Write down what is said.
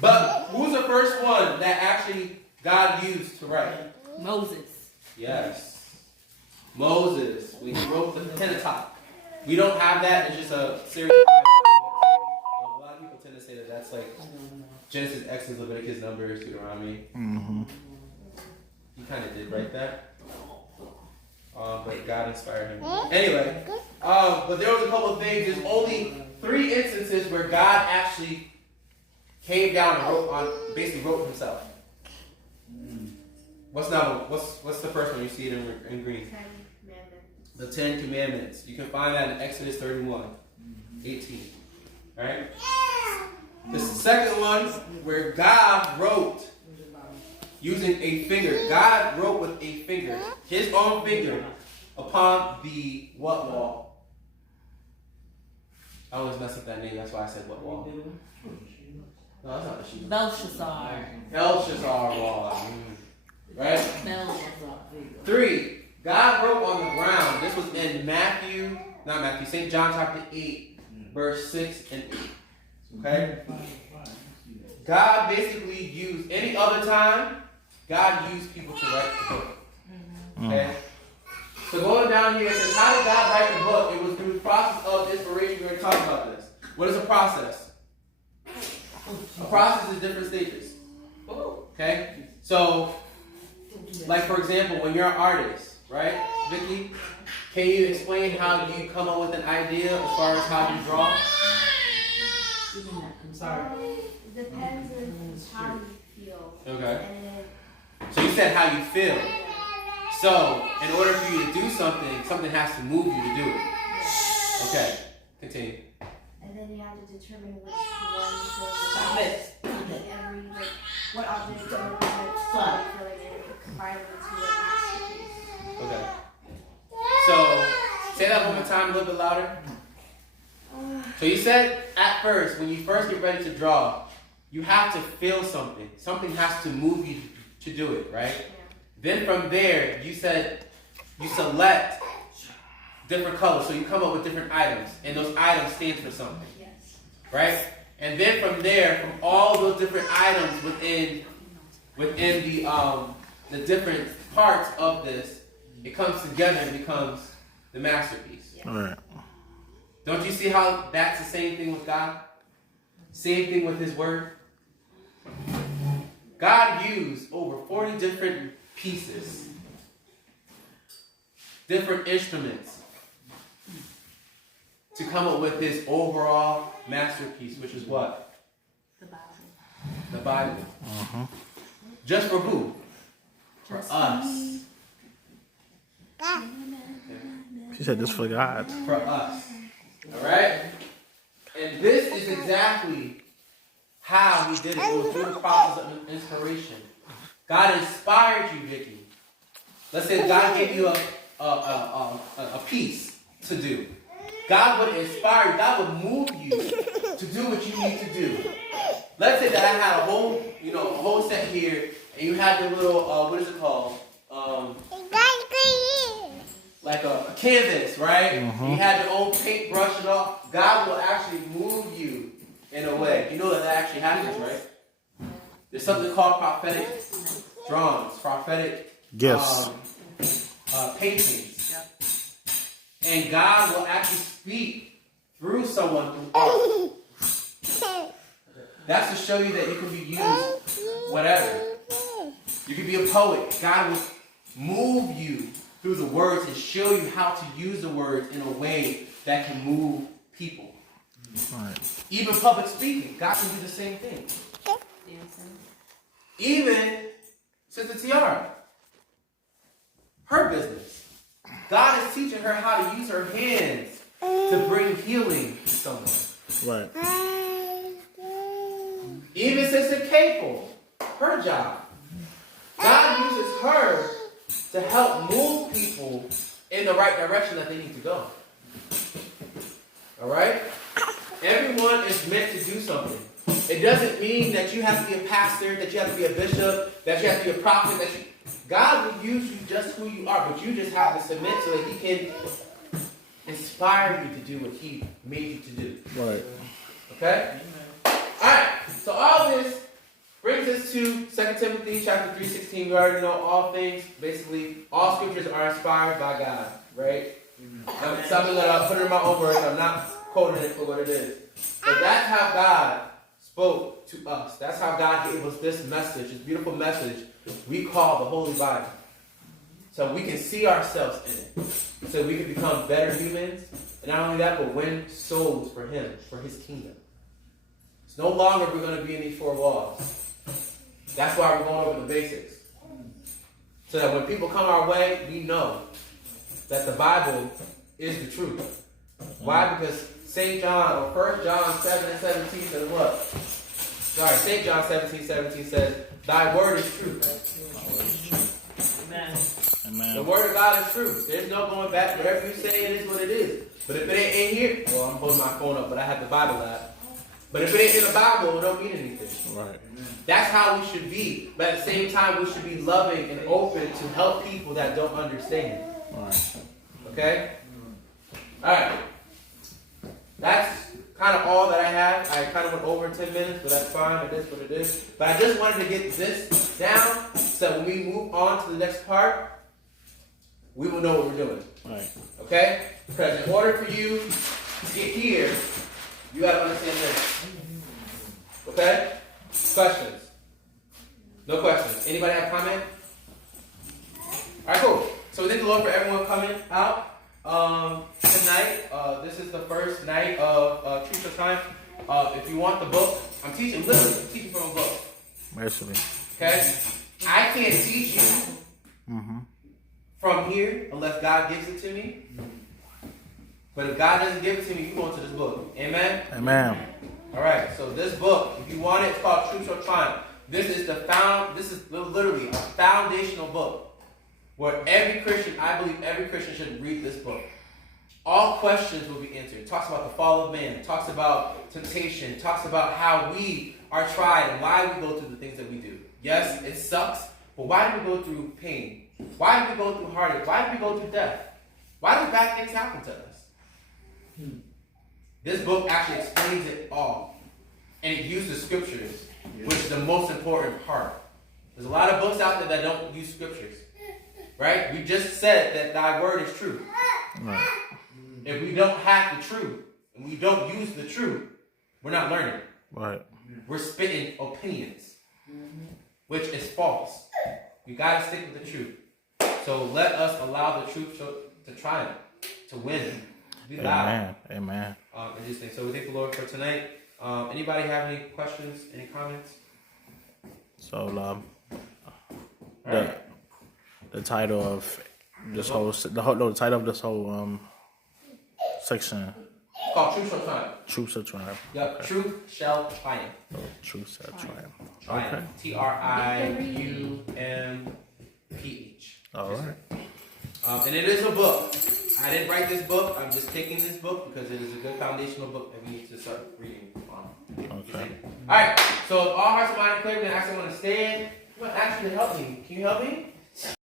But who's the first one that actually God used to write? Moses. Yes. Moses. When he wrote the Pentateuch. We don't have that. It's just a series of a lot of people tend to say that that's like Genesis, Exodus, Leviticus, Numbers, Deuteronomy. Mm-hmm. He kind of did write that. But God inspired him. Anyway, but there was a couple of things. There's only 3 instances where God actually came down and basically wrote himself. What's the first one? You see it in green. 10 Commandments. The 10 Commandments. You can find that in Exodus 31, 18. Right? The second one where God wrote using a finger. God wrote with a finger, his own finger, upon the what wall? I always mess up that name. That's why I said what wall. No, that's not the sheep. Belshazzar. Belshazzar wall. Right? Belshazzar. 3. God wrote on the ground. This was in St. John chapter 8, verse 6 and 8. Okay? God basically used, any other time, God used people to write the book. Okay? So going down here, it says, how did God write the book? It was through the process of inspiration. We're going to talk about this. What is a process? A process is different stages. Okay? So, like for example, when you're an artist, right, Vicky? Can you explain how you come up with an idea as far as how you draw? I'm sorry. It depends on how you feel. Okay. And So you said how you feel. So, in order for you to do something, something has to move you to do it. Okay. Continue. and then you have to determine which one feels what object to represent for combine them into a masterpiece. Okay. So, say that one more time, a little bit louder. So you said at first, when you first get ready to draw, you have to feel something. Something has to move you to do it, right? Yeah. Then from there, you said you select different colors. So you come up with different items, and those items stand for something, Yes. right? And then from there, from all those different items within the different parts of this, it comes together and becomes the masterpiece. All right. Don't you see how that's the same thing with God? Same thing with His Word. God used over 40 different pieces, different instruments, to come up with His overall masterpiece, which is what? The Bible. The Bible. Uh-huh. Just for who? For Just us. She said this for God. For us. Alright? And this is exactly how He did it. It was through the process of inspiration. God inspired you, Vicky. Let's say God gave you a piece to do. God would inspire you. God would move you to do what you need to do. Let's say that I had a whole set here, and you had the little, what is it called? Like a canvas, right? Mm-hmm. You had your own paintbrush and all. God will actually move you in a way. You know that actually happens, right? There's something called prophetic drawings, prophetic Gifts. paintings. And God will actually speak through someone through art. That's to show you that you can be used whatever. You can be a poet. God will move you through the words and show you how to use the words in a way that can move people. Right. Even public speaking, God can do the same thing. Even Sister Tiara, her business. God is teaching her how to use her hands to bring healing to someone. Right. Even Sister Capel, her job. God uses her to help move people in the right direction that they need to go. Alright? Everyone is meant to do something. It doesn't mean that you have to be a pastor, that you have to be a bishop, that you have to be a prophet. God will use you just who you are, but you just have to submit so that He can inspire you to do what He made you to do. Right. Okay? Alright, so all this to 2 Timothy chapter 3:16. We already know all things. Basically, all scriptures are inspired by God, right? Something that I'll put in my own words. I'm not quoting it for what it is. But that's how God spoke to us. That's how God gave us this message, this beautiful message we call the Holy Bible. So we can see ourselves in it. So we can become better humans. And not only that, but win souls for Him, for His kingdom. It's no longer we're going to be in these four walls. That's why we're going over the basics. So that when people come our way, we know that the Bible is the truth. Why? Because St. John, or 1 John 7:17 says what? Sorry, St. John 17:17 says, Thy word is true. Amen. Amen. The word of God is true. There's no going back. Whatever you say, it is what it is. But if it ain't in here, well, I'm holding my phone up, but I have the Bible app. But if it ain't in the Bible, it don't mean anything. Right. That's how we should be. But at the same time, we should be loving and open to help people that don't understand. Right. Okay? Alright. That's kind of all that I have. I kind of went over 10 minutes, but that's fine. It is what it is. But I just wanted to get this down so when we move on to the next part, we will know what we're doing. Right. Okay? Because in order for you to get here, you got to understand this. Okay? Questions? No questions. Anybody have a comment? Alright, cool. So we thank the Lord for everyone coming out tonight. This is the first night of Truth or Time. If you want the book, I'm teaching from a book. Basically. Okay? I can't teach you from here unless God gives it to me. But if God doesn't give it to me, you go into this book. Amen? Amen. Alright, so this book, if you want it, it's called Truth or Triumph. This is literally a foundational book where every Christian, I believe every Christian should read this book. All questions will be answered. It talks about the fall of man. It talks about temptation. It talks about how we are tried and why we go through the things that we do. Yes, it sucks, but why do we go through pain? Why do we go through heartache? Why do we go through death? Why do bad things happen to us? This book actually explains it all. And it uses scriptures, which is the most important part. There's a lot of books out there that don't use scriptures. Right? We just said that thy word is true. Right. If we don't have the truth, and we don't use the truth, we're not learning. Right. We're spitting opinions, which is false. We got to stick with the truth. So let us allow the truth to triumph, to win, to be loud. Amen. And these things. So we thank the Lord for tonight. Anybody have any questions, any comments? So, Right. the title of this whole section, It's called Truth Shall Triumph. Truth or Triumph. Yep. Okay. Truth shall triumph. Oh, Truth or Triumph. Triumph. Okay. TRIUMPH. All right. And it is a book. I didn't write this book. I'm just taking this book because it is a good foundational book that we need to start reading on. Okay. All right. So all hearts and minds are clear. We're going to ask someone to stand. I'm going to ask you to help me. Can you help me?